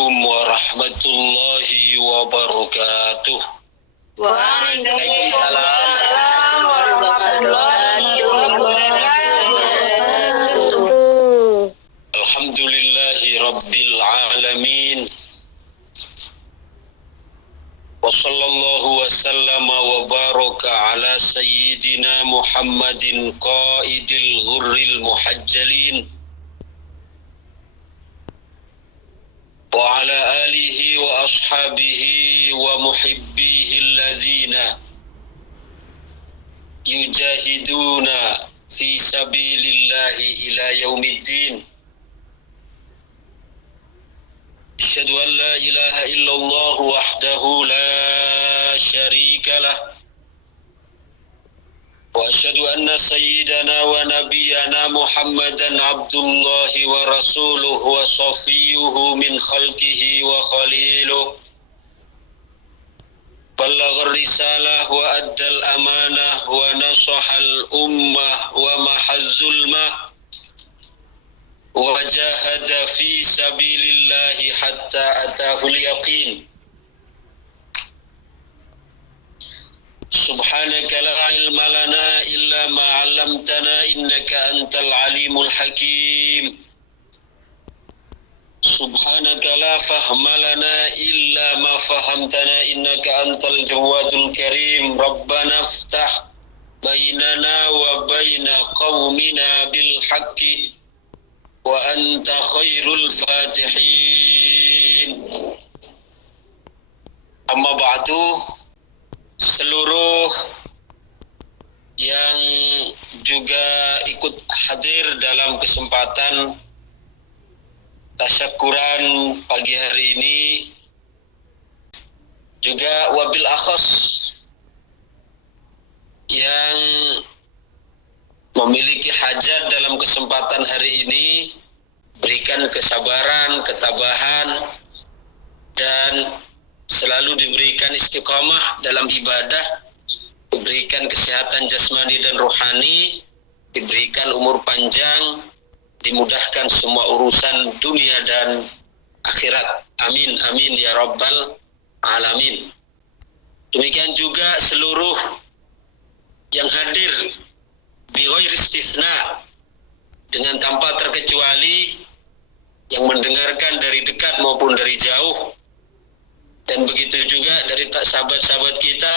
Assalamualaikum warahmatullahi wabarakatuh. Waalaikumsalam warahmatullahi wabarakatuh. Alhamdulillahi rabbil alamin. Wa sallallahu wa sallama wa baraka ala sayyidina Muhammadin qaidil ghurril muhajjalin wa ala alihi wa ashabihi wa muhibbihi alladhina yujahiduna fi sabilillahi ila yaumiddin. Asyhadu an la ilaha illallah wahdahu la syarika lah wa asyhadu anna sayyidana wa nabiyyana Muhammadan abdullahi wa rasuluhu wa safiyuhu min khalqihi wa khaliluh. Ballagha risalah wa addal amanah wa nasahal ummah wa mahaz zulmah wa jahada fi sabilillahi hatta atahul yaqin. Subhanaka la ilma lana illa ma 'allamtana innaka antal alimul hakim. Subhanaka la fahma lana illa ma fahamtana innaka antal jawadul karim. Rabbana iftah bainana wa baina qaumina bil haqqi wa anta khairul fatihin. Amma ba'du, seluruh yang juga ikut hadir dalam kesempatan tasyakuran pagi hari ini, juga wabil akhas yang memiliki hajat dalam kesempatan hari ini, berikan kesabaran, ketabahan, dan selalu diberikan istiqamah dalam ibadah, diberikan kesehatan jasmani dan rohani, diberikan umur panjang, dimudahkan semua urusan dunia dan akhirat. Amin, amin ya rabbal alamin. Demikian juga seluruh yang hadir bighairi istisna, dengan tanpa terkecuali, yang mendengarkan dari dekat maupun dari jauh, dan begitu juga dari sahabat-sahabat kita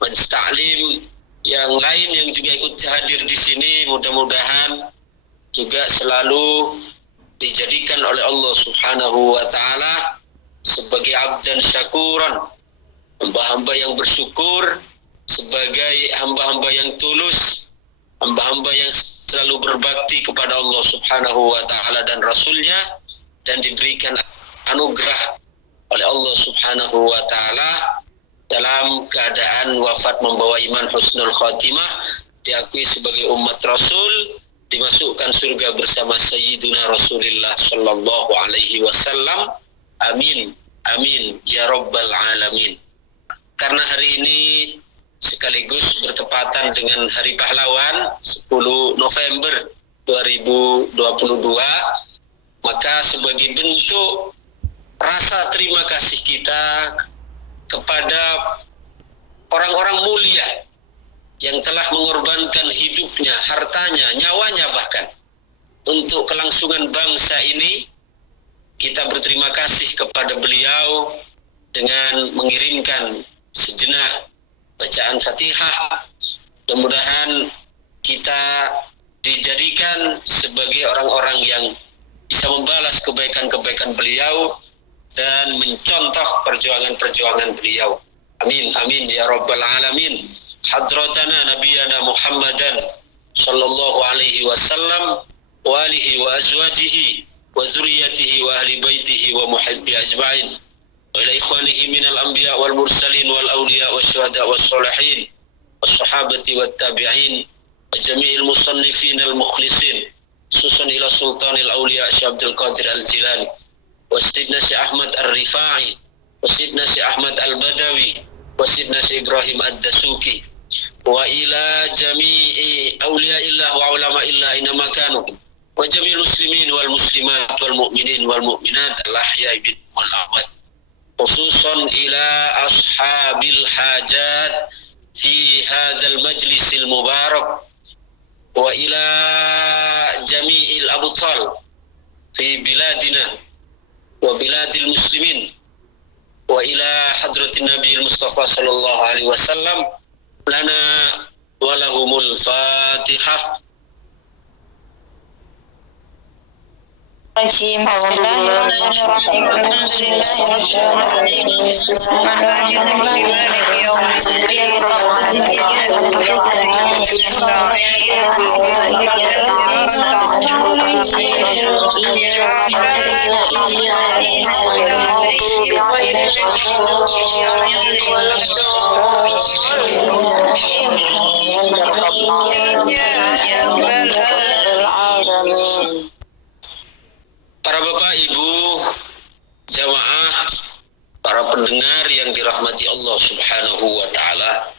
majelis taklim yang lain yang juga ikut hadir di sini. Mudah-mudahan juga selalu dijadikan oleh Allah Subhanahu wa taala sebagai abdan syakuran, hamba-hamba yang bersyukur, sebagai hamba-hamba yang tulus, hamba-hamba yang selalu berbakti kepada Allah Subhanahu wa taala dan Rasulnya, dan diberikan anugerah oleh Allah Subhanahu wa taala dalam keadaan wafat membawa iman husnul khatimah, diakui sebagai umat Rasul, dimasukkan surga bersama Sayyiduna Rasulullah sallallahu alaihi wasallam. Amin, amin ya rabbal alamin. Karena hari ini sekaligus bertepatan dengan Hari Pahlawan 10 November 2022, maka sebagai bentuk rasa terima kasih kita kepada orang-orang mulia yang telah mengorbankan hidupnya, hartanya, nyawanya bahkan untuk kelangsungan bangsa ini, kita berterima kasih kepada beliau dengan mengirimkan sejenak bacaan Fatihah. Mudah-mudahan kita dijadikan sebagai orang-orang yang bisa membalas kebaikan-kebaikan beliau dan mencontoh perjuangan-perjuangan beliau. Amin, amin ya rabbal alamin. Hadratana nabiyana Muhammadan sallallahu alaihi wasallam wa alihi wa azwajihi wa zurriyyatihi wa ahli baitihi wa muhibbi ajma'in wa ila ikhwanihi minal anbiya wal mursalin wal awliya was syuhada was sholihin was sahabati wat tabi'in wa jami'il musannifin al mukhlisin, khususan ila sultanil awliya Syekh Abdul Qadir Al-Jilani wa Sayyidina Syekh Ahmad Ar-Rifai wa Sayyidina Syekh Ahmad Al-Badawi wa Sayyidina Syekh Ibrahim Ad-Dasuki wa ila jami'i awliyaillah wa ulama'illah inama kanu wa jami'il muslimin wal muslimat wal mu'minin wal mu'minat al-ahya'i wal amwat, khususan ila ashabil hajat fi hadzal majlisil mubarak wa ila jami'il abtal fi biladina wa biladil muslimin wa ila hadratin nabiyil mustafa sallallahu alaihi wasallam lana wa lahumul fatihah. Para bapak ibu jamaah, para pendengar yang dirahmati Allah subhanahu wa ta'ala,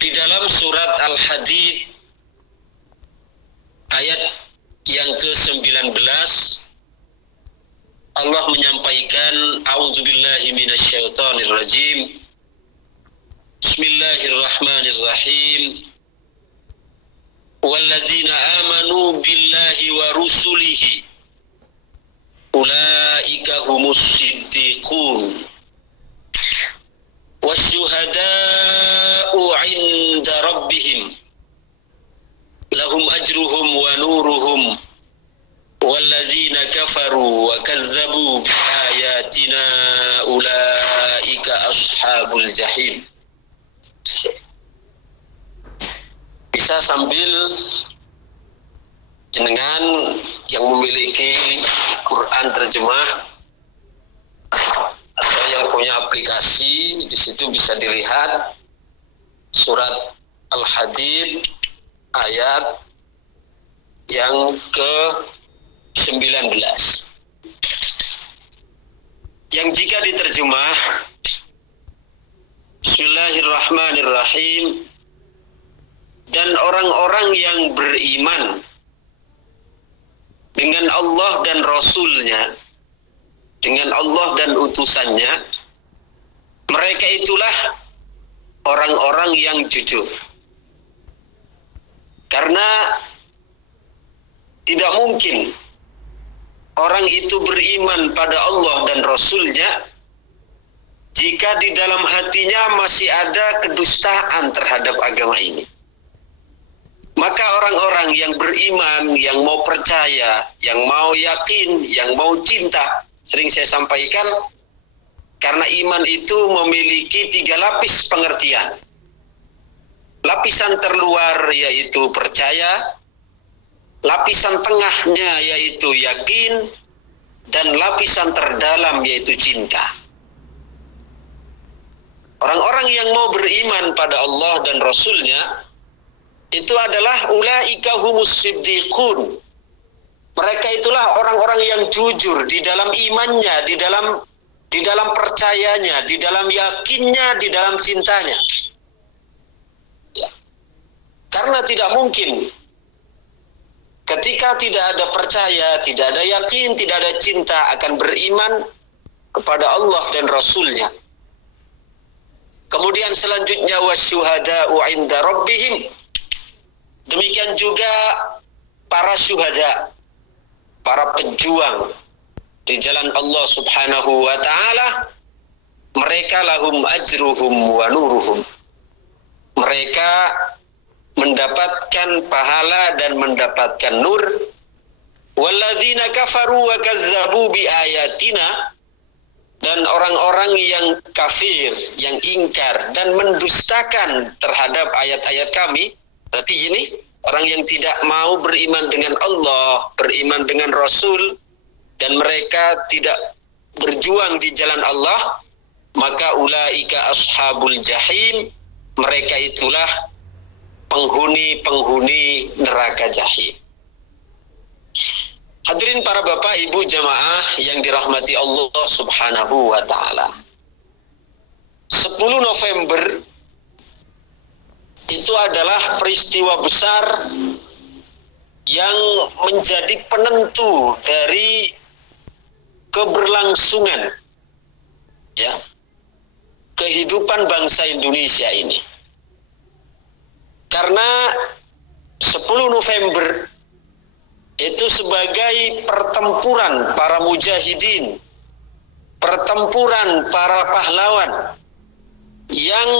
di dalam surat Al-Hadid ayat yang ke-19 Allah menyampaikan a'udzubillahi minasyaitonirrajim, bismillahirrahmanirrahim, walladzina amanu billahi wa rusulihi ulaika humus siddiqun wasyuhada'u 'inda rabbihim lahum ajruhum wa nuruhum walladzina kafaru wa kazzabu biayatina ulaika ashabul jahim. Bisa sambil jenengan yang memiliki Quran terjemah atau yang punya aplikasi, di situ bisa dilihat surat Al-Hadid ayat yang ke-19 yang jika diterjemah, Bismillahirrahmanirrahim, dan orang-orang yang beriman dengan Allah dan Rasul-Nya, dengan Allah dan utusannya, mereka itulah orang-orang yang jujur. Karena tidak mungkin orang itu beriman pada Allah dan Rasul-Nya jika di dalam hatinya masih ada kedustaan terhadap agama ini. Maka orang-orang yang beriman, yang mau percaya, yang mau yakin, yang mau cinta, sering saya sampaikan, karena iman itu memiliki 3 lapis pengertian. Lapisan terluar yaitu percaya, lapisan tengahnya yaitu yakin, dan lapisan terdalam yaitu cinta. Orang-orang yang mau beriman pada Allah dan Rasul-Nya itu adalah ulaika humus siddiqun. Mereka itulah orang-orang yang jujur di dalam imannya, di dalam percayanya, di dalam yakinnya, di dalam cintanya. Ya. Karena tidak mungkin ketika tidak ada percaya, tidak ada yakin, tidak ada cinta akan beriman kepada Allah dan Rasul-Nya. Kemudian selanjutnya wasyuhada'u 'inda rabbihim. Demikian juga para syuhada, para pejuang di jalan Allah subhanahu wa ta'ala, mereka lahum ajruhum wa nuruhum. Mereka mendapatkan pahala dan mendapatkan nur. Walladzina kafaru wa kazzabu bi ayatina, dan orang-orang yang kafir, yang ingkar dan mendustakan terhadap ayat-ayat kami. Berarti ini orang yang tidak mau beriman dengan Allah, beriman dengan Rasul, dan mereka tidak berjuang di jalan Allah, maka ulaika ashabul jahim, mereka itulah penghuni-penghuni neraka jahim. Hadirin para bapak ibu jamaah yang dirahmati Allah subhanahu wa ta'ala, 10 November itu adalah peristiwa besar yang menjadi penentu dari keberlangsungan ya kehidupan bangsa Indonesia ini. Karena 10 November itu sebagai pertempuran para mujahidin, pertempuran para pahlawan yang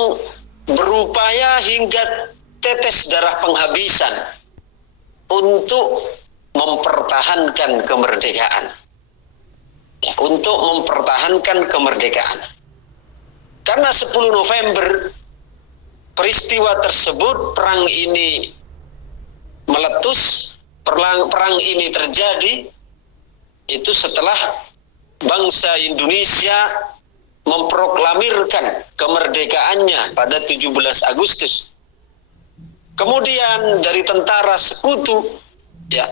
berupaya hingga tetes darah penghabisan untuk mempertahankan kemerdekaan. Ya, untuk mempertahankan kemerdekaan. Karena 10 November peristiwa tersebut, perang ini meletus, perang ini terjadi itu setelah bangsa Indonesia memproklamirkan kemerdekaannya pada 17 Agustus. Kemudian dari tentara sekutu ya.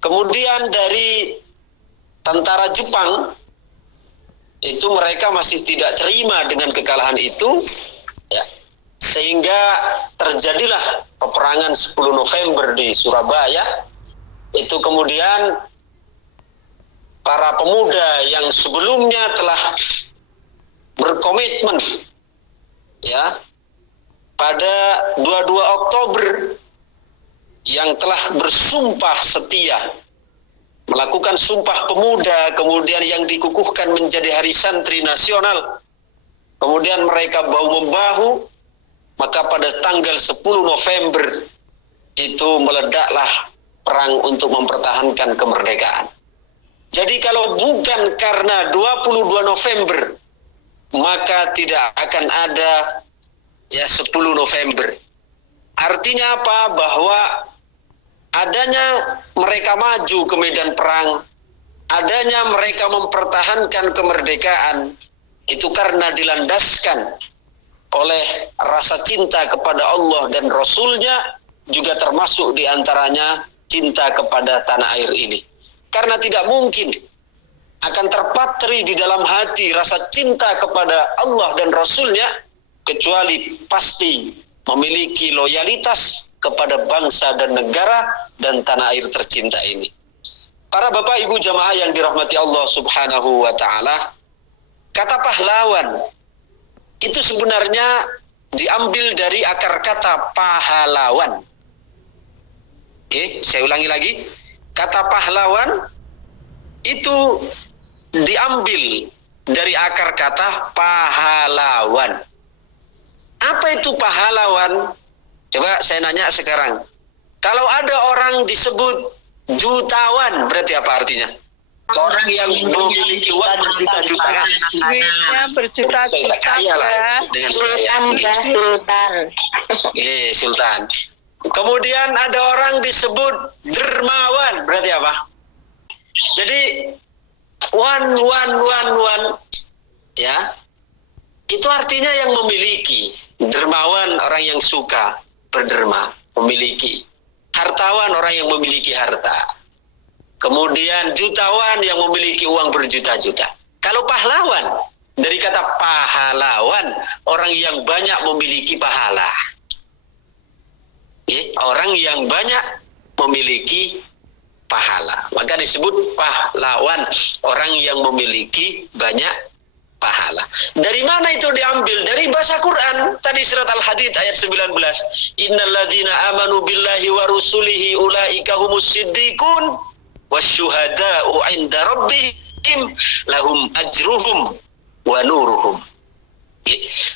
Kemudian dari tentara Jepang itu mereka masih tidak terima dengan kekalahan itu ya. Sehingga terjadilah peperangan 10 November di Surabaya. Itu kemudian para pemuda yang sebelumnya telah berkomitmen ya pada 22 Oktober yang telah bersumpah setia melakukan sumpah pemuda, kemudian yang dikukuhkan menjadi hari santri nasional, kemudian mereka bahu-membahu, maka pada tanggal 10 November itu meledaklah perang untuk mempertahankan kemerdekaan. Jadi kalau bukan karena 22 November, maka tidak akan ada ya 10 November. Artinya apa? Bahwa adanya mereka maju ke medan perang, adanya mereka mempertahankan kemerdekaan, itu karena dilandaskan oleh rasa cinta kepada Allah dan Rasul-Nya, juga termasuk diantaranya cinta kepada tanah air ini. Karena tidak mungkin akan terpatri di dalam hati rasa cinta kepada Allah dan Rasul-Nya, kecuali pasti memiliki loyalitas kepada bangsa dan negara dan tanah air tercinta ini. Para bapak ibu jamaah yang dirahmati Allah subhanahu wa ta'ala, kata pahlawan itu sebenarnya diambil dari akar kata pahlawan. Oke, saya ulangi lagi. Kata pahlawan itu diambil dari akar kata pahlawan. Apa itu pahlawan? Coba saya nanya sekarang. Kalau ada orang disebut jutawan, berarti apa artinya? Orang yang memiliki uang berjuta-juta kan? Duitnya berjuta-juta kaya lah ya. dengan Sultan. Sultan. Kemudian ada orang disebut dermawan, berarti apa? Jadi one ya. Itu artinya yang memiliki. Dermawan orang yang suka berderma, memiliki. Hartawan orang yang memiliki harta. Kemudian jutawan yang memiliki uang berjuta-juta. Kalau pahlawan, dari kata pahlawan, orang yang banyak memiliki pahala. Orang yang banyak memiliki pahala. Maka disebut pahlawan, orang yang memiliki banyak pahala. Dari mana itu diambil? Dari bahasa Quran. Tadi surat Al-Hadid ayat 19. Innalladzina amanu billahi wa rusulihi ulaika humus siddiqun wasyuhada'u 'inda rabbihim lahum ajruhum wa nuruhum.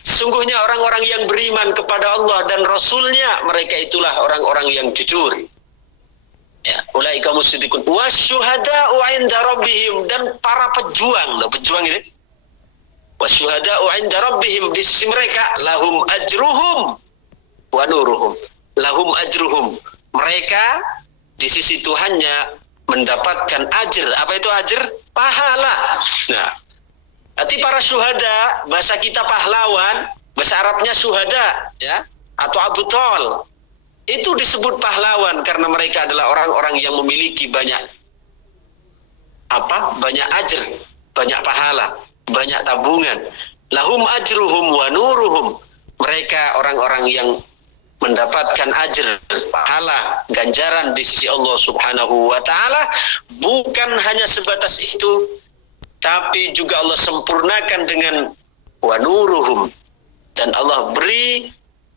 Sungguhnya orang-orang yang beriman kepada Allah dan Rasul-Nya, mereka itulah orang-orang yang jujur. Ya, ulaika humus siddiqun wasyuhada'u 'inda rabbihim, dan para pejuang, pejuang ini. Wasyuhada'u 'inda rabbihim, di sisi mereka lahum ajruhum wa nuruhum. Lahum ajruhum, mereka di sisi Tuhannya mendapatkan ajr. Apa itu ajr? Pahala. Nah, berarti para syuhada, bahasa kita pahlawan, bahasa Arabnya syuhada ya, atau abtal. Itu disebut pahlawan karena mereka adalah orang-orang yang memiliki banyak banyak ajr, banyak pahala, banyak tabungan. Lahum ajruhum wa nuruhum, mereka orang-orang yang mendapatkan ajr, pahala, ganjaran di sisi Allah subhanahu wa ta'ala. Bukan hanya sebatas itu, tapi juga Allah sempurnakan dengan wa nuruhum, dan Allah beri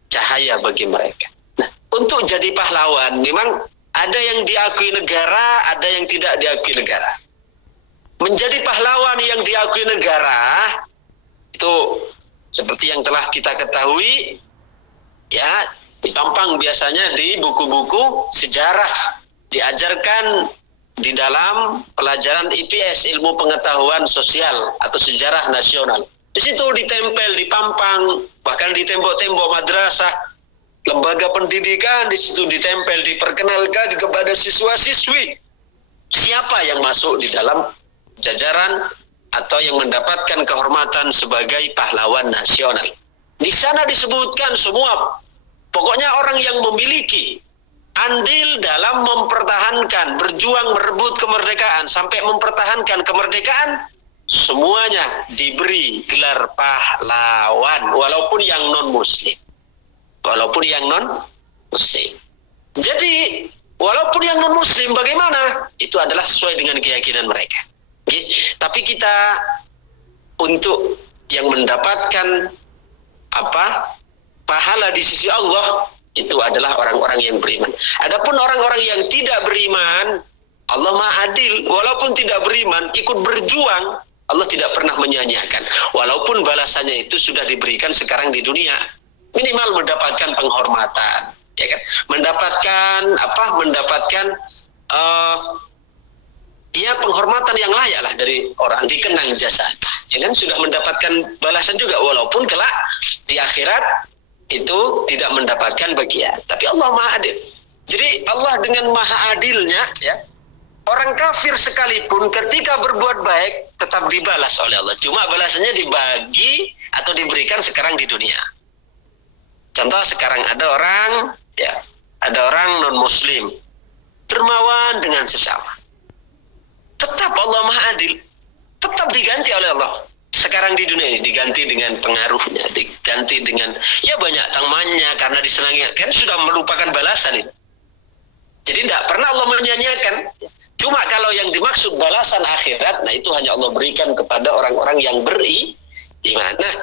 cahaya bagi mereka. Nah, untuk jadi pahlawan memang ada yang diakui negara, ada yang tidak diakui negara. Menjadi pahlawan yang diakui negara itu seperti yang telah kita ketahui, ya, dipampang biasanya di buku-buku sejarah, diajarkan di dalam pelajaran IPS, ilmu pengetahuan sosial atau sejarah nasional. Di situ ditempel, dipampang, bahkan di tembok-tembok madrasah, lembaga pendidikan, di situ ditempel, diperkenalkan kepada siswa-siswi siapa yang masuk di dalam jajaran atau yang mendapatkan kehormatan sebagai pahlawan nasional. Di sana disebutkan semua, pokoknya orang yang memiliki andil dalam mempertahankan, berjuang merebut kemerdekaan sampai mempertahankan kemerdekaan, semuanya diberi gelar pahlawan, walaupun yang non-muslim. Walaupun yang non-muslim. Jadi, walaupun yang non-muslim bagaimana? Itu adalah sesuai dengan keyakinan mereka. Tapi kita untuk yang mendapatkan pahala di sisi Allah itu adalah orang-orang yang beriman. Adapun orang-orang yang tidak beriman, Allah Maha Adil, walaupun tidak beriman ikut berjuang, Allah tidak pernah menyanyiakan. Walaupun balasannya itu sudah diberikan sekarang di dunia, minimal mendapatkan penghormatan, ya kan? Mendapatkan penghormatan yang layak lah dari orang, dikenang jasa, ya kan, sudah mendapatkan balasan juga, walaupun kelak di akhirat itu tidak mendapatkan bagian. Tapi Allah Maha Adil. Jadi Allah dengan Maha Adilnya, ya, orang kafir sekalipun ketika berbuat baik tetap dibalas oleh Allah. Cuma balasannya dibagi atau diberikan sekarang di dunia. Contoh sekarang ada orang non-muslim dermawan dengan sesama. Tetap Allah Maha Adil, tetap diganti oleh Allah. Sekarang di dunia ini diganti dengan pengaruhnya, diganti dengan banyak tangmannya karena disenangi, kan sudah melupakan balasan itu. Jadi tidak pernah Allah menyanyiakan. Cuma kalau yang dimaksud balasan akhirat, nah itu hanya Allah berikan kepada orang-orang yang beriman. Nah,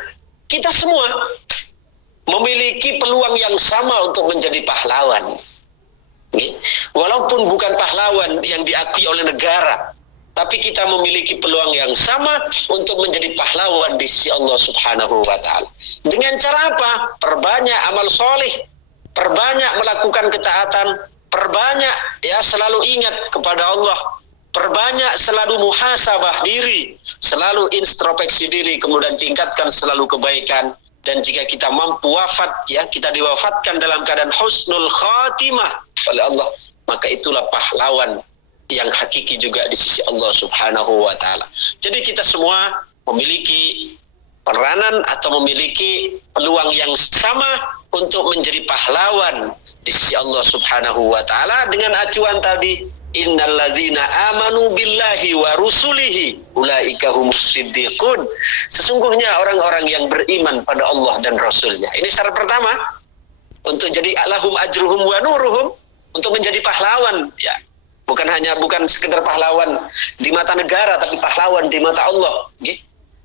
kita semua memiliki peluang yang sama untuk menjadi pahlawan. Walaupun bukan pahlawan yang diakui oleh negara, tapi kita memiliki peluang yang sama untuk menjadi pahlawan di sisi Allah Subhanahu wa Ta'ala. Dengan cara apa? Perbanyak amal soleh, perbanyak melakukan ketaatan, perbanyak selalu ingat kepada Allah, perbanyak selalu muhasabah diri, selalu introspeksi diri, kemudian tingkatkan selalu kebaikan. Dan jika kita mampu wafat, kita diwafatkan dalam keadaan husnul khatimah oleh Allah, maka itulah pahlawan yang hakiki juga di sisi Allah Subhanahu wa Ta'ala. Jadi kita semua memiliki peranan atau memiliki peluang yang sama untuk menjadi pahlawan di sisi Allah Subhanahu wa Ta'ala dengan acuan tadi, innalladzina amanu billahi wa rusulihi ulaika humus siddiqun. Sesungguhnya orang-orang yang beriman pada Allah dan Rasulnya. Ini syarat pertama untuk jadi lahum ajruhum wa nuruhum, untuk menjadi pahlawan, ya. Bukan sekedar pahlawan di mata negara, tapi pahlawan di mata Allah.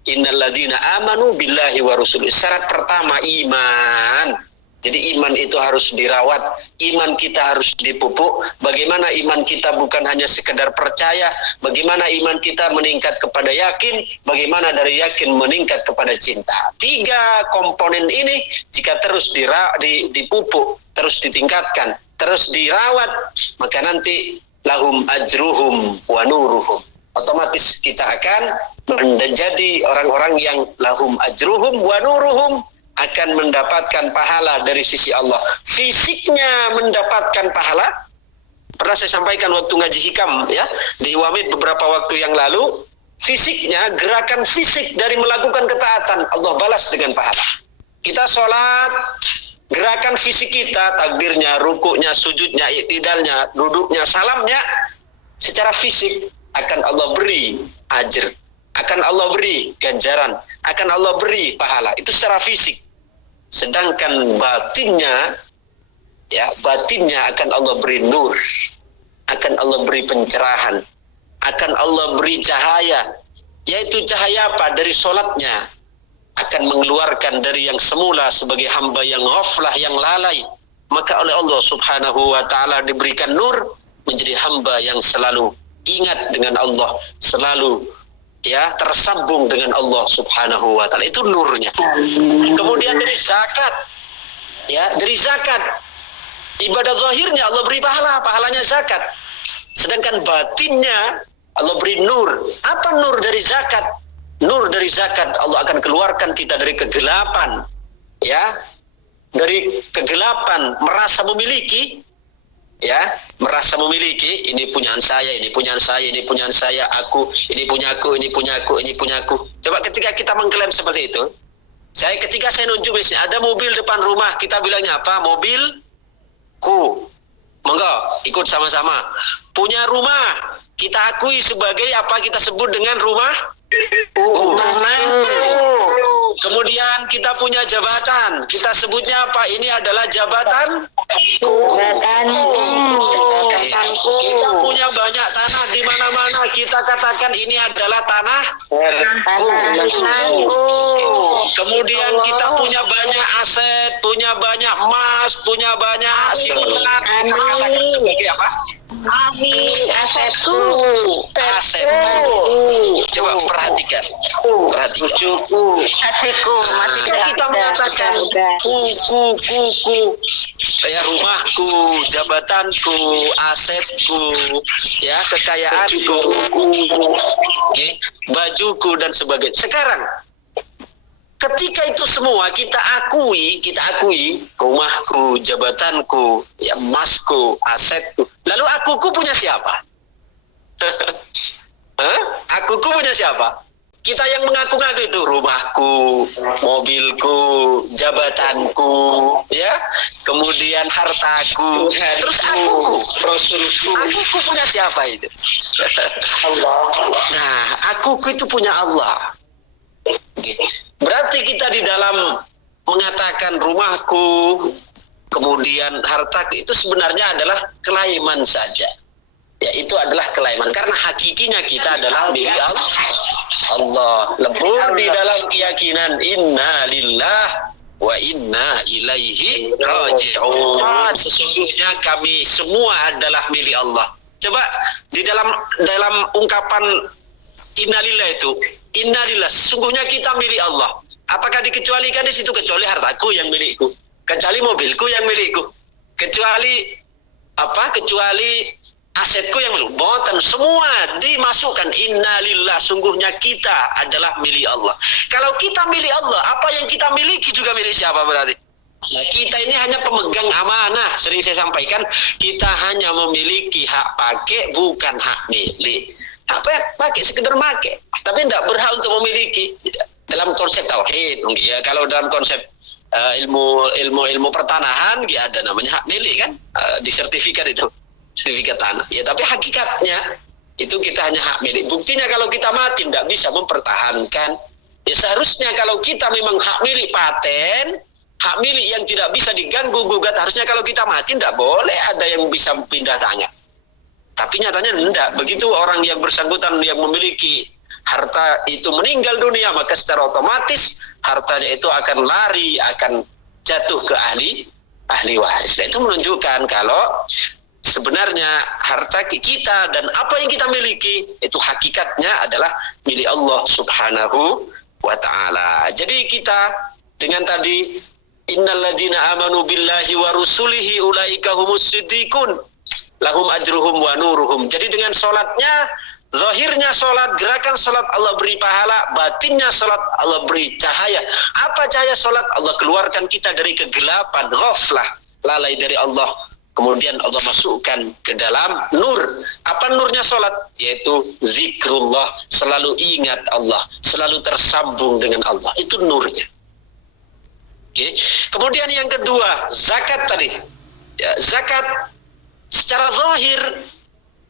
Innalladzina amanu billahi wa rusulihi. Syarat pertama iman. Jadi iman itu harus dirawat, iman kita harus dipupuk. Bagaimana iman kita bukan hanya sekedar percaya, bagaimana iman kita meningkat kepada yakin, bagaimana dari yakin meningkat kepada cinta. 3 komponen ini jika terus dipupuk, terus ditingkatkan, terus dirawat, maka nanti lahum ajruhum wa nuruhum. Otomatis kita akan menjadi orang-orang yang lahum ajruhum wa nuruhum, akan mendapatkan pahala dari sisi Allah. Fisiknya mendapatkan pahala. Pernah saya sampaikan waktu ngaji hikam, ya, di Wamid beberapa waktu yang lalu. Fisiknya, gerakan fisik dari melakukan ketaatan, Allah balas dengan pahala. Kita sholat, gerakan fisik kita, takbirnya, rukuknya, sujudnya, iktidalnya, duduknya, salamnya, secara fisik akan Allah beri ajr, akan Allah beri ganjaran, akan Allah beri pahala. Itu secara fisik. Sedangkan batinnya akan Allah beri nur, akan Allah beri pencerahan, akan Allah beri cahaya Yaitu cahaya apa? Dari sholatnya akan mengeluarkan dari yang semula sebagai hamba yang ghaflah, yang lalai, maka oleh Allah subhanahu wa ta'ala diberikan nur menjadi hamba yang selalu ingat dengan Allah, selalu tersambung dengan Allah subhanahu wa ta'ala. Itu nurnya. Kemudian dari zakat, dari zakat, ibadah zahirnya Allah beri pahalanya zakat. Sedangkan batinnya Allah beri nur. Apa nur dari zakat? Nur dari zakat Allah akan keluarkan kita dari kegelapan, dari kegelapan merasa memiliki, merasa memiliki, ini punyaan saya, ini punyaan saya, ini punyaan saya, aku, ini punyaku, ini punyaku, ini punyaku. Coba ketika kita mengklaim seperti itu, ketika saya nunjuk misalnya ada mobil depan rumah, kita bilangnya apa? Mobilku. Monggo ikut sama-sama. Punya rumah kita akui sebagai apa? Kita sebut dengan rumah. Kemudian kita punya jabatan, kita sebutnya apa? Ini adalah jabatan. Kita punya banyak tanah di mana-mana, kita katakan ini adalah tanah. Kemudian kita punya banyak aset, punya banyak emas, punya banyak simpanan. Kita katakan sebagai apa? Asetku. Coba perhatikan. Kita mengatakan kuku, rumahku, jabatanku, asetku, kekayaanku, bajuku dan sebagainya. Sekarang ketika itu semua kita akui rumahku, jabatanku, emasku, asetku. Lalu akuku punya siapa? Akuku punya siapa? Kita yang mengaku-ngaku itu rumahku, mobilku, jabatanku, kemudian hartaku, terus akuku punya siapa itu? Nah, akuku itu punya Allah. Berarti kita di dalam mengatakan rumahku, kemudian hartaku itu sebenarnya adalah kelaiman saja. Itu adalah kelaiman karena hakikinya kita adalah milik Allah. Lebur di dalam keyakinan inna lillah wa inna ilaihi raji'un. Sesungguhnya kami semua adalah milik Allah. Coba di dalam ungkapan innalillah itu, innalillah, sesungguhnya kita milik Allah. Apakah dikecualikan di situ? Kecuali hartaku yang milikku, kecuali mobilku yang milikku, kecuali asetku yang milik. Boten, semua dimasukkan innalillah, sungguhnya kita adalah milik Allah. Kalau kita milik Allah, apa yang kita miliki juga milik siapa berarti? Nah, kita ini hanya pemegang amanah. Sering saya sampaikan, kita hanya memiliki hak pakai, bukan hak milik. Hak pakai sekedar pakai, tapi tidak berhak untuk memiliki. Dalam konsep tauhid, kalau dalam konsep ilmu pertanahan, ada namanya hak milik kan, di sertifikat itu. Sertifikat tanah. Tapi hakikatnya itu kita hanya hak milik. Buktinya kalau kita mati tidak bisa mempertahankan. Seharusnya kalau kita memang hak milik paten, hak milik yang tidak bisa diganggu gugat, harusnya kalau kita mati tidak boleh ada yang bisa pindah tangan. Tapi nyatanya tidak. Begitu orang yang bersangkutan yang memiliki harta itu meninggal dunia, maka secara otomatis hartanya itu akan lari, akan jatuh ke ahli waris. Nah, itu menunjukkan kalau sebenarnya harta kita dan apa yang kita miliki itu hakikatnya adalah milik Allah subhanahu wa ta'ala. Jadi kita dengan tadi innalladzina amanu billahi wa rusulihi ulaika humus siddiqun lahum ajruhum wa nuruhum. Jadi dengan sholatnya, zahirnya sholat, gerakan sholat Allah beri pahala, batinnya sholat Allah beri cahaya. Apa cahaya sholat? Allah keluarkan kita dari kegelapan, ghaflah, lalai dari Allah. Kemudian Allah masukkan ke dalam nur. Apa nurnya sholat? Yaitu zikrullah, selalu ingat Allah, selalu tersambung dengan Allah. Itu nurnya. Kemudian yang kedua, zakat tadi. Zakat secara zahir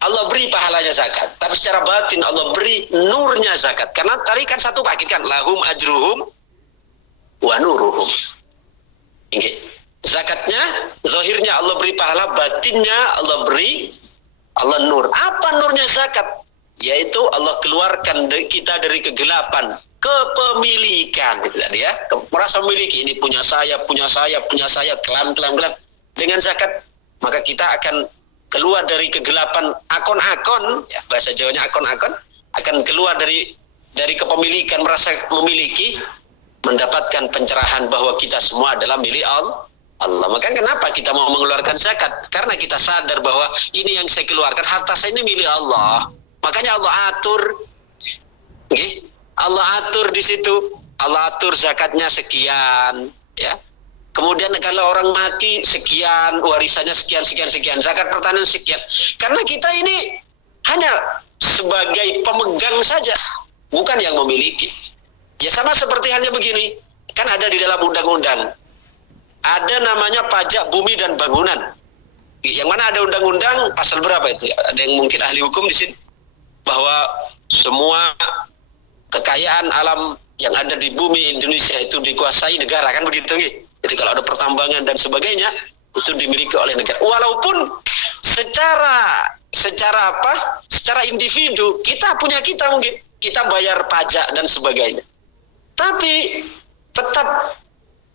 Allah beri pahalanya zakat, tapi secara batin Allah beri nurnya zakat. Karena tadi kan satu paket kan, lahum ajruhum wa nuruhum. Zakatnya, zahirnya Allah beri pahala, batinnya Allah beri Allah nur. Apa nurnya zakat? yaitu Allah keluarkan kita dari kegelapan kepemilikan, gitu tadi ya, merasa memiliki, ini punya saya, kelam. Dengan zakat maka kita akan keluar dari kegelapan akon-akon, ya, bahasa Jawanya akon-akon, akan keluar dari kepemilikan, merasa memiliki, mendapatkan pencerahan bahwa kita semua adalah milik Allah. Maka kenapa kita mau mengeluarkan zakat? Karena kita sadar bahwa ini yang saya keluarkan, harta saya ini milik Allah. Makanya Allah atur, Allah atur di situ. Allah atur zakatnya sekian, ya. Kemudian kalau orang mati sekian, warisannya sekian, zakat pertanian sekian. Karena kita ini hanya sebagai pemegang saja, bukan yang memiliki. Ya sama seperti halnya begini, kan ada di dalam undang-undang, ada namanya pajak bumi dan bangunan. Yang mana ada undang-undang pasal berapa itu? Ada yang mungkin ahli hukum di sini, bahwa semua kekayaan alam yang ada di bumi Indonesia itu dikuasai negara, kan begitu nggih? Jadi kalau ada pertambangan dan sebagainya itu dimiliki oleh negara. Walaupun secara individu kita mungkin kita bayar pajak dan sebagainya. Tapi tetap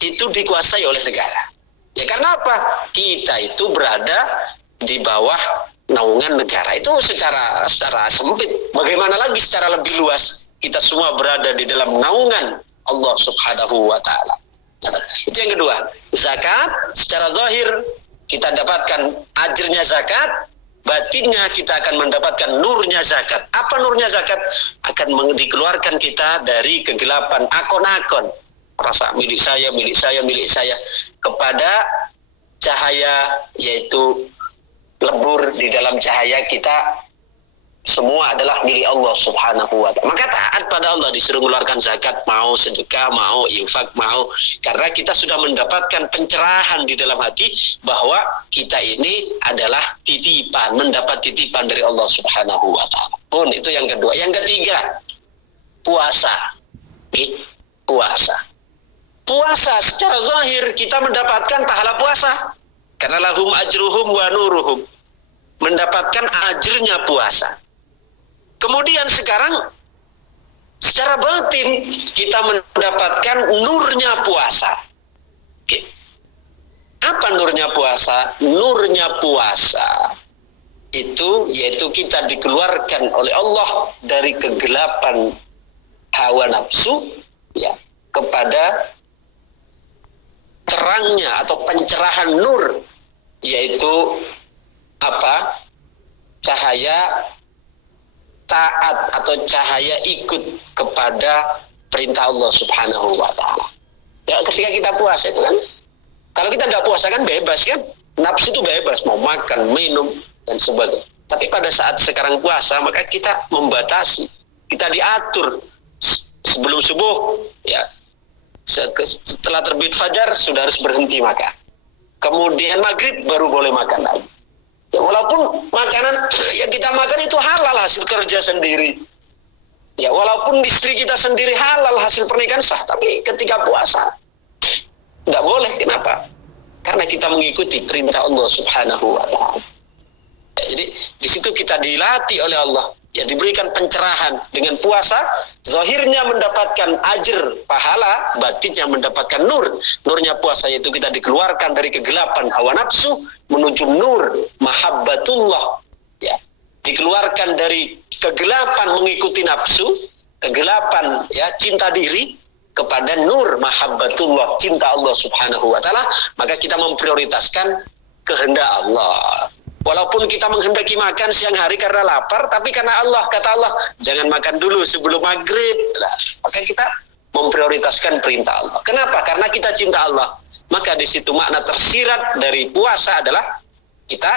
itu dikuasai oleh negara. Ya karena apa? Kita itu berada di bawah naungan negara. Itu secara sempit. Bagaimana lagi secara lebih luas? Kita semua berada di dalam naungan Allah Subhanahu wa taala. Itu yang kedua. Zakat secara zahir kita dapatkan ajrnya zakat, batinnya kita akan mendapatkan nurnya zakat. Apa nurnya zakat? Akan dikeluarkan kita dari kegelapan akon-akon, rasa milik saya kepada cahaya, yaitu lebur di dalam cahaya kita semua adalah milik Allah Subhanahu wa ta'ala. Maka taat pada Allah, disuruh mengeluarkan zakat, mau sedekah, mau infak, mau, karena kita sudah mendapatkan pencerahan di dalam hati bahwa kita ini adalah titipan, mendapat titipan dari Allah Subhanahu wa ta'ala. Pun itu yang kedua. Yang ketiga, puasa. Puasa secara zahir kita mendapatkan pahala puasa, karena lahum ajruhum wa nuruhum, mendapatkan ajrnya puasa. Kemudian sekarang secara batin kita mendapatkan nurnya puasa. Apa nurnya puasa? Nurnya puasa itu yaitu kita dikeluarkan oleh Allah dari kegelapan hawa nafsu, ya, kepada terangnya atau pencerahan nur, yaitu apa? Cahaya taat atau cahaya ikut kepada perintah Allah Subhanahu wa ta'ala. Ya, ketika kita puasa itu kan, kalau kita tidak puasa kan bebas kan, nafsu itu bebas, mau makan, minum dan sebagainya. Tapi pada saat sekarang puasa maka kita membatasi, kita diatur sebelum subuh, ya, setelah terbit fajar sudah harus berhenti makan. Kemudian maghrib baru boleh makan lagi. Ya, walaupun makanan yang kita makan itu halal hasil kerja sendiri. Ya, walaupun istri kita sendiri halal hasil pernikahan sah, tapi ketika puasa tidak boleh. Kenapa? Karena kita mengikuti perintah Allah Subhanahu wa ta'ala. Ya, jadi di situ kita dilatih oleh Allah, ya, diberikan pencerahan dengan puasa. Zahirnya mendapatkan ajr pahala, batinnya mendapatkan nur. Nurnya puasa yaitu kita dikeluarkan dari kegelapan hawa nafsu menuju nur mahabbatullah, ya, dikeluarkan dari kegelapan mengikuti nafsu, kegelapan, ya, cinta diri, kepada nur mahabbatullah, cinta Allah Subhanahu wa ta'ala. Maka kita memprioritaskan kehendak Allah. Walaupun kita menghendaki makan siang hari karena lapar, tapi karena Allah, kata Allah, jangan makan dulu sebelum maghrib. Nah, maka kita memprioritaskan perintah Allah. Kenapa? Karena kita cinta Allah. Maka di situ makna tersirat dari puasa adalah kita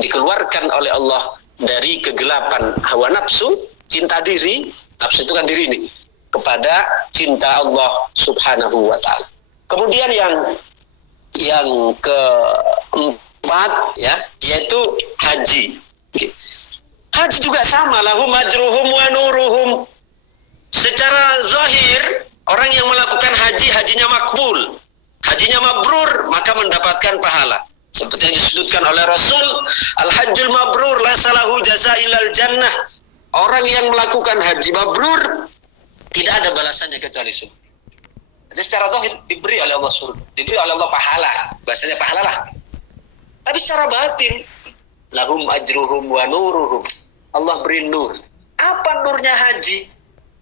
dikeluarkan oleh Allah dari kegelapan hawa nafsu, cinta diri, nafsu itu kan diri ini, kepada cinta Allah Subhanahu wa ta'ala. Kemudian yang keempat, ya, yaitu haji. Haji juga sama, lahum ajruhum wa nuruhum. Secara zahir orang yang melakukan haji, hajinya makbul, hajinya mabrur, maka mendapatkan pahala. Seperti yang disebutkan oleh Rasul, al-hajjul mabrur la salahu jaza illal jannah. Orang yang melakukan haji mabrur tidak ada balasannya kecuali surga. Jadi secara zahir diberi oleh Allah surga, diberi oleh Allah pahala, bahasanya pahala lah. Tapi secara batin, lahum ajruhum wa nuruhum. Allah beri nur. Apa nurnya haji?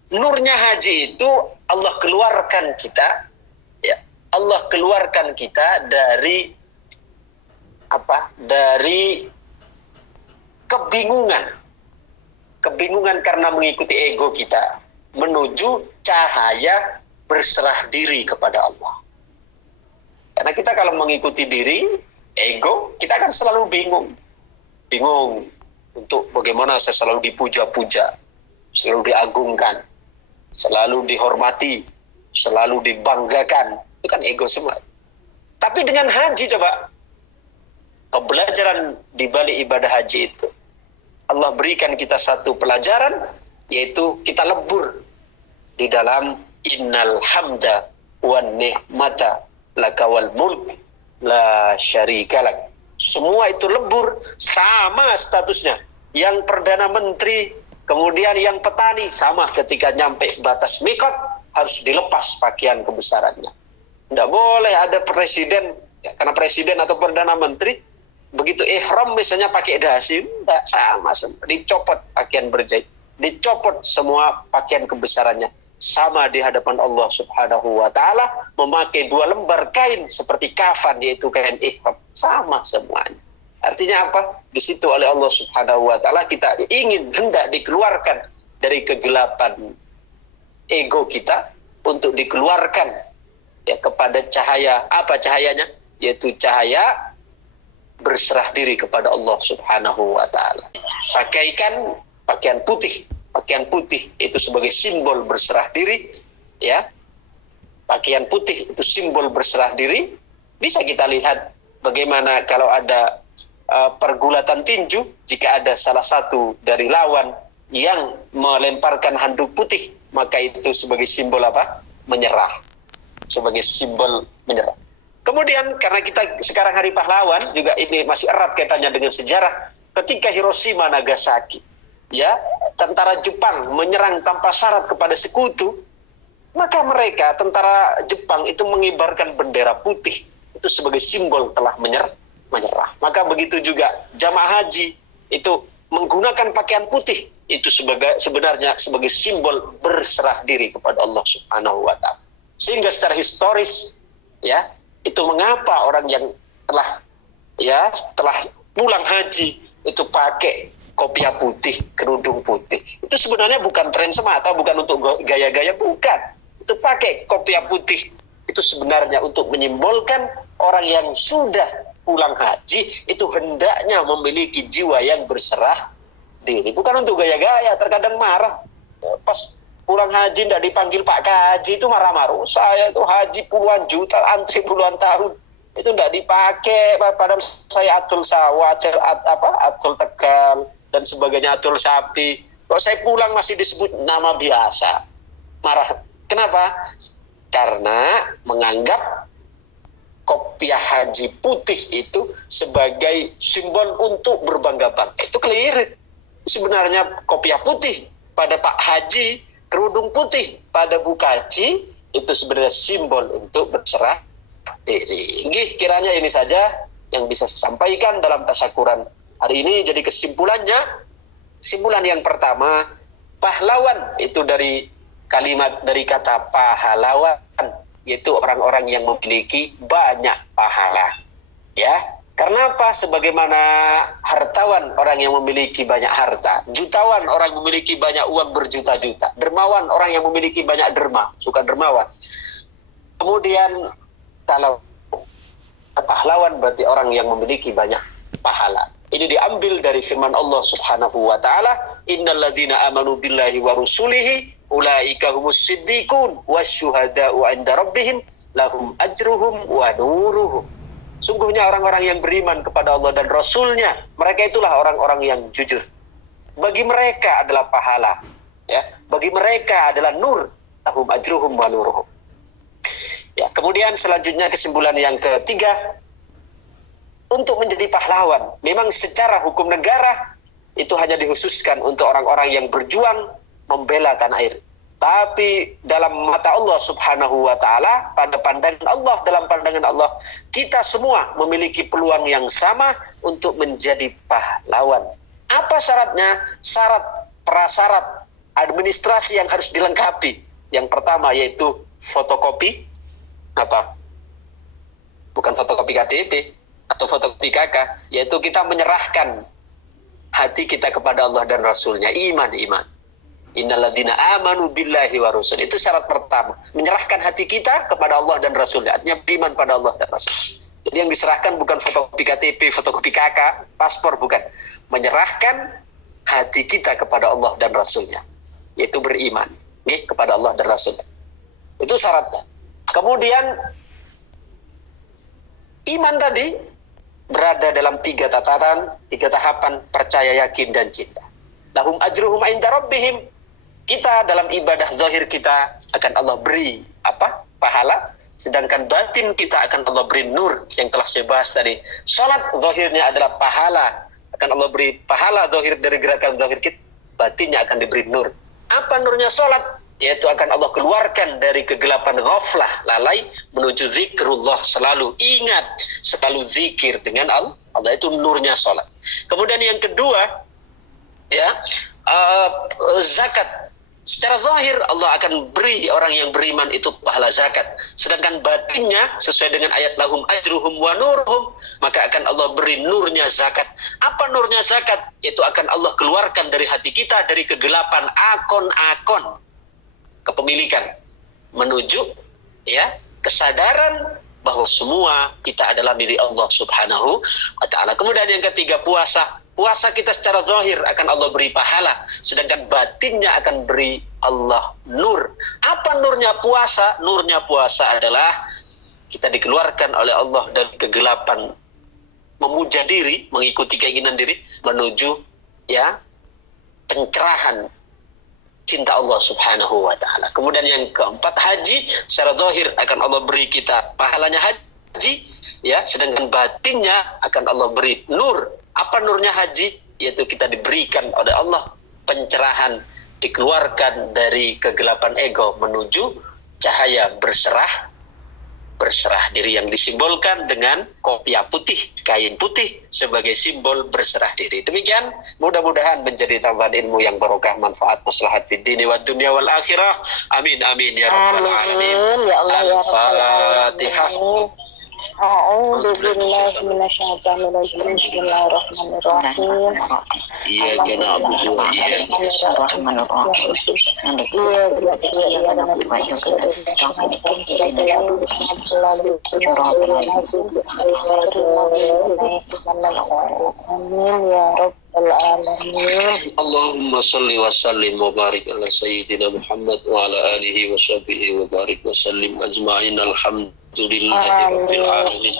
Nurnya haji itu Allah keluarkan kita, ya. Allah keluarkan kita dari apa? Dari kebingungan. Kebingungan karena mengikuti ego kita menuju cahaya berserah diri kepada Allah. Karena kita kalau mengikuti diri, ego, kita akan selalu bingung. Bingung untuk bagaimana saya selalu dipuja-puja, selalu diagungkan, selalu dihormati, selalu dibanggakan. Itu kan ego semua. Tapi dengan haji coba, pembelajaran di balik ibadah haji itu, Allah berikan kita satu pelajaran, yaitu kita lebur di dalam innal hamda wan ni'mata lakawal mulk la syarikalak. Semua itu lebur, sama statusnya. Yang Perdana Menteri, kemudian yang petani, sama ketika nyampe batas mikot, harus dilepas pakaian kebesarannya. Tidak boleh ada presiden, ya, karena presiden atau Perdana Menteri, begitu ihram misalnya pakai dasi, enggak, sama, dicopot pakaian berjahit, dicopot semua pakaian kebesarannya, sama di hadapan Allah Subhanahu wa taala, memakai 2 lembar kain seperti kafan, yaitu kain ihram, sama semuanya. Artinya apa? Di situ oleh Allah Subhanahu wa taala kita hendak dikeluarkan dari kegelapan ego kita untuk dikeluarkan, ya, kepada cahaya. Apa cahayanya? Yaitu cahaya berserah diri kepada Allah Subhanahu wa taala. Pakaikan pakaian putih. Pakaian putih itu sebagai simbol berserah diri, ya. Pakaian putih itu simbol berserah diri. Bisa kita lihat bagaimana kalau ada pergulatan tinju, jika ada salah satu dari lawan yang melemparkan handuk putih, maka itu sebagai simbol apa? Menyerah. Sebagai simbol menyerah. Kemudian karena kita sekarang Hari Pahlawan, juga ini masih erat kaitannya dengan sejarah. Ketika Hiroshima Nagasaki, ya, tentara Jepang menyerang tanpa syarat kepada sekutu, maka mereka, tentara Jepang itu mengibarkan bendera putih, itu sebagai simbol telah menyerah. Maka begitu juga jamaah haji itu menggunakan pakaian putih, itu sebenarnya sebagai simbol berserah diri kepada Allah Subhanahu wa taala. Sehingga secara historis, ya, itu mengapa orang yang telah pulang haji itu pakai kopiah putih, kerudung putih. Itu sebenarnya bukan tren semata, bukan untuk gaya-gaya, bukan. Itu pakai kopiah putih itu sebenarnya untuk menyimbolkan orang yang sudah pulang haji itu hendaknya memiliki jiwa yang berserah diri. Bukan untuk gaya-gaya, terkadang marah. Pas pulang haji tidak dipanggil Pak Kaji itu marah-marah. Saya itu haji puluhan juta, antri puluhan tahun, itu tidak dipakai. Padahal saya atul sawah, atul Tegal dan sebagainya, atul sapi. Kalau saya pulang masih disebut nama biasa. Marah. Kenapa? Karena menganggap kopiah haji putih itu sebagai simbol untuk berbangga-bangga. Itu keliru. Sebenarnya kopiah putih pada Pak Haji, kerudung putih pada Bu Kaji, itu sebenarnya simbol untuk berserah diri. Kiranya ini saja yang bisa saya sampaikan dalam tasyakuran hari ini. Jadi kesimpulan yang pertama, pahlawan itu dari kalimat, dari kata pahlawan, yaitu orang-orang yang memiliki banyak pahala. Ya, karena apa? Sebagaimana hartawan, orang yang memiliki banyak harta, jutawan, orang yang memiliki banyak uang berjuta-juta, dermawan, orang yang memiliki banyak derma, suka dermawan. Kemudian kalau pahlawan berarti orang yang memiliki banyak pahala. Ini diambil dari firman Allah Subhanahu wa taala, innalladzina amanu billahi wa rusulihi ulaika humus siddiqun wasyuhada'u 'inda rabbihim lahum ajruhum wa nuruhum. Sungguhnya orang-orang yang beriman kepada Allah dan Rasulnya, mereka itulah orang-orang yang jujur. Bagi mereka adalah pahala, ya. Bagi mereka adalah nur, lahum ajruhum wa nuruhum. Ya, kemudian selanjutnya kesimpulan yang ketiga, untuk menjadi pahlawan, memang secara hukum negara itu hanya dikhususkan untuk orang-orang yang berjuang membela tanah air. Tapi dalam mata Allah subhanahu wa ta'ala, pada pandangan Allah, dalam pandangan Allah, kita semua memiliki peluang yang sama untuk menjadi pahlawan. Apa syaratnya? Prasyarat administrasi yang harus dilengkapi. Yang pertama yaitu fotokopi, bukan fotokopi KTP atau fotokopi KK, yaitu kita menyerahkan hati kita kepada Allah dan Rasulnya. Iman. Innalladzina amanu billahi wa rasul. Itu syarat pertama. Menyerahkan hati kita kepada Allah dan Rasulnya. Artinya beriman pada Allah dan Rasul. Jadi yang diserahkan bukan fotokopi KTP, fotokopi KK, paspor, bukan. Menyerahkan hati kita kepada Allah dan Rasulnya. Yaitu beriman kepada Allah dan Rasulnya. Itu syaratnya. Kemudian iman tadi berada dalam 3 tataran, 3 tahapan: percaya, yakin, dan cinta. Lahum ajruhum inda rabbihim. Kita dalam ibadah zahir kita akan Allah beri pahala, sedangkan batin kita akan Allah beri nur, yang telah saya bahas tadi. Salat zahirnya adalah pahala, akan Allah beri pahala zahir dari gerakan zahir kita, batinnya akan diberi nur. Apa nurnya salat? Yaitu akan Allah keluarkan dari kegelapan ghaflah, lalai, menuju zikrullah, selalu ingat, selalu zikir dengan Allah. Itu nurnya salat. Kemudian yang kedua, zakat. Secara zahir Allah akan beri orang yang beriman itu pahala zakat, sedangkan batinnya sesuai dengan ayat lahum ajruhum wa nurhum, maka akan Allah beri nurnya zakat. Apa nurnya zakat? Itu akan Allah keluarkan dari hati kita, dari kegelapan akon-akon kepemilikan, menuju kesadaran bahwa semua kita adalah milik Allah subhanahu wa ta'ala. Kemudian yang ketiga, puasa. Puasa kita secara zahir akan Allah beri pahala, sedangkan batinnya akan beri Allah nur. Apa nurnya puasa? Nurnya puasa adalah kita dikeluarkan oleh Allah dari kegelapan memuja diri, mengikuti keinginan diri, menuju pencerahan cinta Allah subhanahu wa ta'ala. Kemudian yang keempat, haji. Secara zahir akan Allah beri kita pahalanya haji, sedangkan batinnya akan Allah beri nur. Apa nurnya haji? Yaitu kita diberikan oleh Allah pencerahan, dikeluarkan dari kegelapan ego menuju cahaya berserah diri, yang disimbolkan dengan kopiah putih, kain putih sebagai simbol berserah diri. Demikian, mudah-mudahan menjadi tambahan ilmu yang barokah, manfaat, maslahat fid dini wad dunya wal akhirah. Amin amin ya rabbal alamin. Ya Allah ya Al-Fatihah. A'udzu billahi minasyaitonir rajim. Bismillahirrahmanirrahim. Iyyaka na'budu wa iyyaka nasta'in. Amin ya rabbal alamin. Allahumma salli wa sallim wa barik ala sayyidina Muhammad wa ala alihi wa sahbihi wa barik wa sallim ajma'in. Alhamdulillahi rabbil alamin.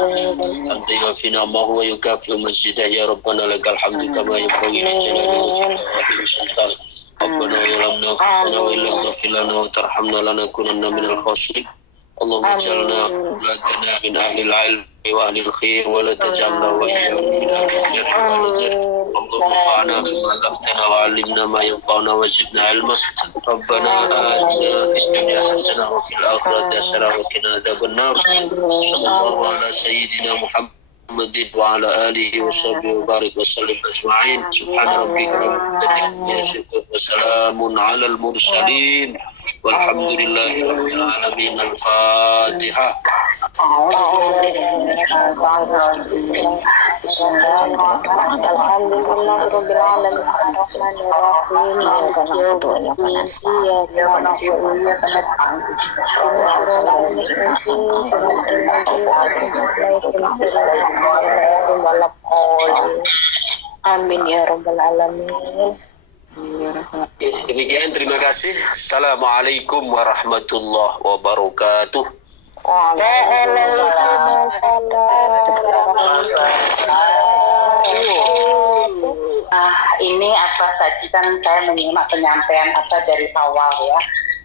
Hamdan yafina ma huwa yukafi masjidah ya rabbana lakal hamdu kama yanbaghi li jalali wajhika wa sultan. Rabbana zalamna anfusana wa illam taghfir lana wa tarhamna lanakunanna minal khasirin. Allahumma ij'alna uladana min ahlil ilmi wa ahlil khair wa la taj'alna wa iyyahum min ahlil syarri wa rajal. Allahumma fa'na bima 'allamtana wa 'allimna ma yanfa'una wa zidna 'ilma. Rabbana atina fid dunya hasanah wa fil akhirati hasanah wa qina adzabannar. Sallallahu ala sayyidina Muhammadin wa ala alihi wa sahbihi wa barik wa sallim ajma'in. Subhana rabbika rabbil izzati amma yasifun wa salamun 'alal mursalin. Walhamdulillahi rabbil alamin. Al-Fatihah. Amin ya rabbal alamin. Demikian, terima kasih. Assalamualaikum warahmatullahi wabarakatuh. Ini tadi kan saya menyimak penyampaian dari awal ya.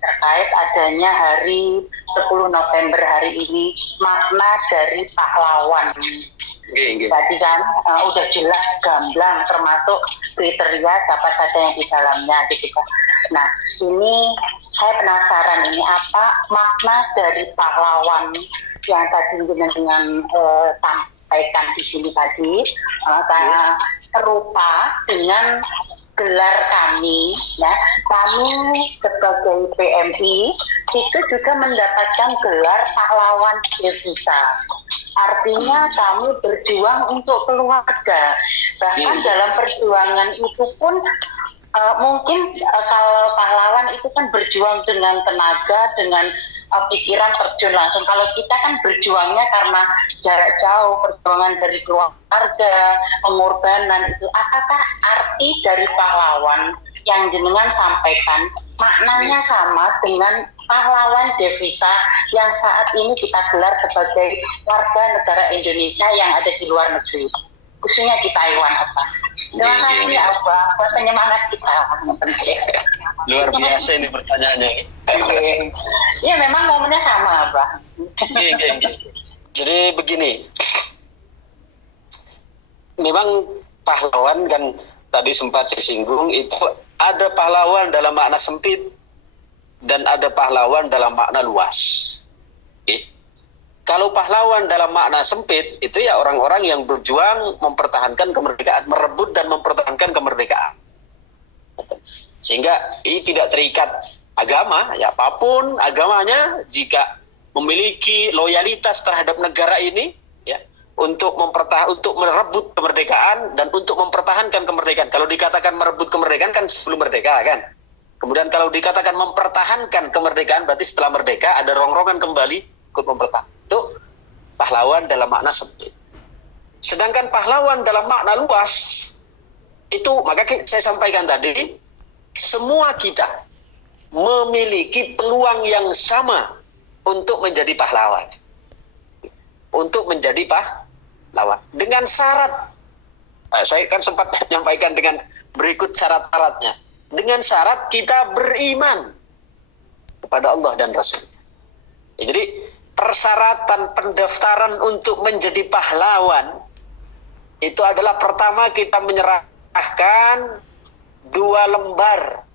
terkait adanya hari 10 November hari ini, makna dari pahlawan. Jadi kan udah jelas gamblang termasuk kriteria siapa saja yang di dalamnya gitu kan. Nah ini saya penasaran ini apa makna dari pahlawan yang tadi dengan sampaikan di sini tadi, karena serupa dengan gelar kami, ya kami sebagai PMI itu juga mendapatkan gelar pahlawan devisa. Artinya kami berjuang untuk keluarga. Bahkan dalam perjuangan itu pun mungkin kalau pahlawan itu kan berjuang dengan tenaga, dengan pikiran terjun langsung. Kalau kita kan berjuangnya karena jarak jauh, perjuangan dari keluarga, pengorbanan itu. Apakah arti dari pahlawan yang jenengan sampaikan maknanya sama dengan pahlawan devisa yang saat ini kita gelar sebagai warga negara Indonesia yang ada di luar negeri, khususnya di Taiwan, apa? Terima kasih Abah buat penyemangat kita. Luar biasa ini pertanyaannya. Iya memang momennya sama Abah. Jadi begini, memang pahlawan kan tadi sempat saya singgung, itu ada pahlawan dalam makna sempit dan ada pahlawan dalam makna luas. Kalau pahlawan dalam makna sempit itu ya orang-orang yang berjuang mempertahankan kemerdekaan, merebut dan mempertahankan kemerdekaan. Sehingga ini tidak terikat agama, ya apapun agamanya, jika memiliki loyalitas terhadap negara ini, ya untuk merebut kemerdekaan dan untuk mempertahankan kemerdekaan. Kalau dikatakan merebut kemerdekaan kan sebelum merdeka kan. Kemudian kalau dikatakan mempertahankan kemerdekaan berarti setelah merdeka ada rongrongan kembali ikut mempertahankan. Itu pahlawan dalam makna sempit. Sedangkan pahlawan dalam makna luas itu, maka saya sampaikan tadi, semua kita memiliki peluang yang sama untuk menjadi pahlawan. Untuk menjadi pahlawan. Dengan syarat, saya kan sempat menyampaikan dengan berikut syarat-syaratnya. Dengan syarat kita beriman kepada Allah dan Rasul. Ya, jadi persyaratan pendaftaran untuk menjadi pahlawan itu adalah pertama kita menyerahkan 2 lembar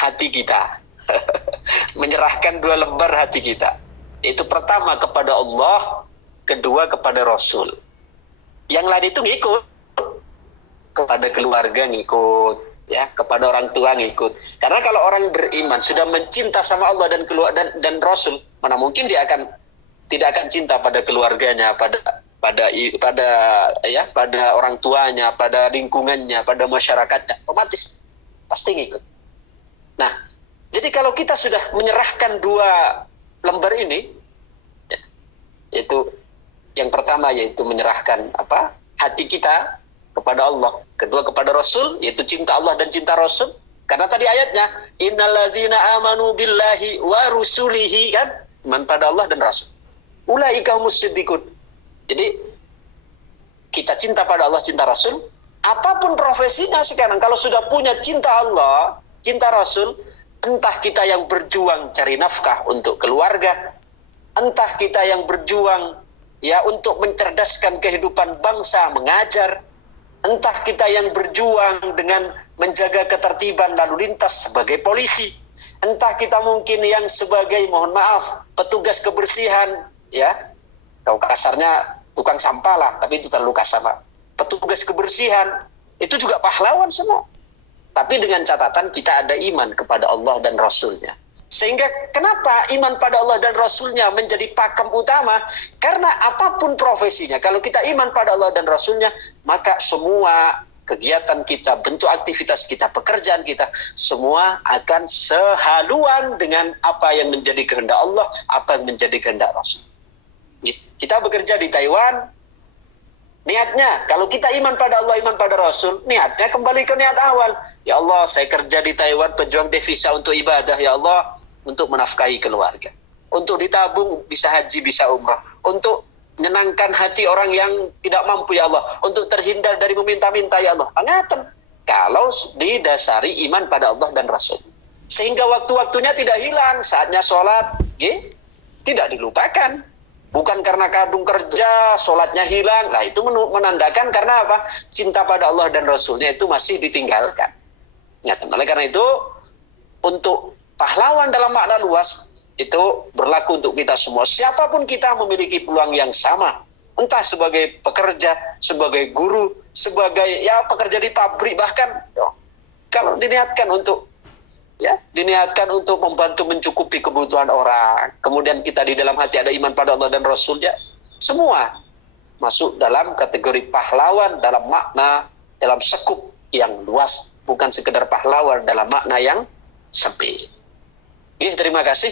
hati kita. Menyerahkan 2 lembar hati kita. Itu pertama kepada Allah, kedua kepada Rasul. Yang lain itu ngikut. Kepada keluarga ngikut, ya, kepada orang tua ngikut. Karena kalau orang beriman sudah mencinta sama Allah dan Rasul, mana mungkin dia tidak akan cinta pada keluarganya, pada orang tuanya, pada lingkungannya, pada masyarakatnya, otomatis pasti ngikut. Nah, jadi kalau kita sudah menyerahkan 2 lembar ini, ya, yaitu yang pertama yaitu menyerahkan hati kita kepada Allah, kedua kepada Rasul, yaitu cinta Allah dan cinta Rasul. Karena tadi ayatnya innalladzina amanu billahi wa rusulihi, kan, iman pada Allah dan Rasul, ulaika humus siddiqun. Jadi kita cinta pada Allah, cinta Rasul, apapun profesinya sekarang, kalau sudah punya cinta Allah, cinta Rasul, entah kita yang berjuang cari nafkah untuk keluarga, entah kita yang berjuang ya untuk mencerdaskan kehidupan bangsa, mengajar, entah kita yang berjuang dengan menjaga ketertiban lalu lintas sebagai polisi, entah kita mungkin yang sebagai, mohon maaf, petugas kebersihan, ya, kalau kasarnya tukang sampah lah, tapi itu terlalu kasar, petugas kebersihan, itu juga pahlawan semua. Tapi dengan catatan kita ada iman kepada Allah dan Rasulnya. Sehingga kenapa iman pada Allah dan Rasulnya menjadi pakem utama? Karena apapun profesinya, kalau kita iman pada Allah dan Rasulnya, maka semua kegiatan kita, bentuk aktivitas kita, pekerjaan kita, semua akan sehaluan dengan apa yang menjadi kehendak Allah, apa yang menjadi kehendak Rasul. Kita bekerja di Taiwan, niatnya, kalau kita iman pada Allah, iman pada Rasul, niatnya kembali ke niat awal. Ya Allah, saya kerja di Taiwan, pejuang devisa untuk ibadah, ya Allah, untuk menafkahi keluarga, untuk ditabung bisa haji, bisa umrah, untuk menyenangkan hati orang yang tidak mampu, ya Allah, untuk terhindar dari meminta-minta, ya Allah. Ngaten, kalau didasari iman pada Allah dan Rasul. sehingga waktu-waktunya tidak hilang, saatnya sholat tidak dilupakan. Bukan karena kadung kerja, sholatnya hilang. Nah, itu menandakan karena apa? Cinta pada Allah dan Rasulnya itu masih ditinggalkan. Ya, oleh karena itu, untuk pahlawan dalam makna luas, itu berlaku untuk kita semua. Siapapun kita memiliki peluang yang sama. Entah sebagai pekerja, sebagai guru, sebagai pekerja di pabrik bahkan. Kalau diniatkan untuk membantu mencukupi kebutuhan orang, kemudian kita di dalam hati ada iman pada Allah dan Rasulnya, semua masuk dalam kategori pahlawan dalam makna, dalam sekup yang luas, bukan sekedar pahlawan dalam makna yang sempit. Terima kasih.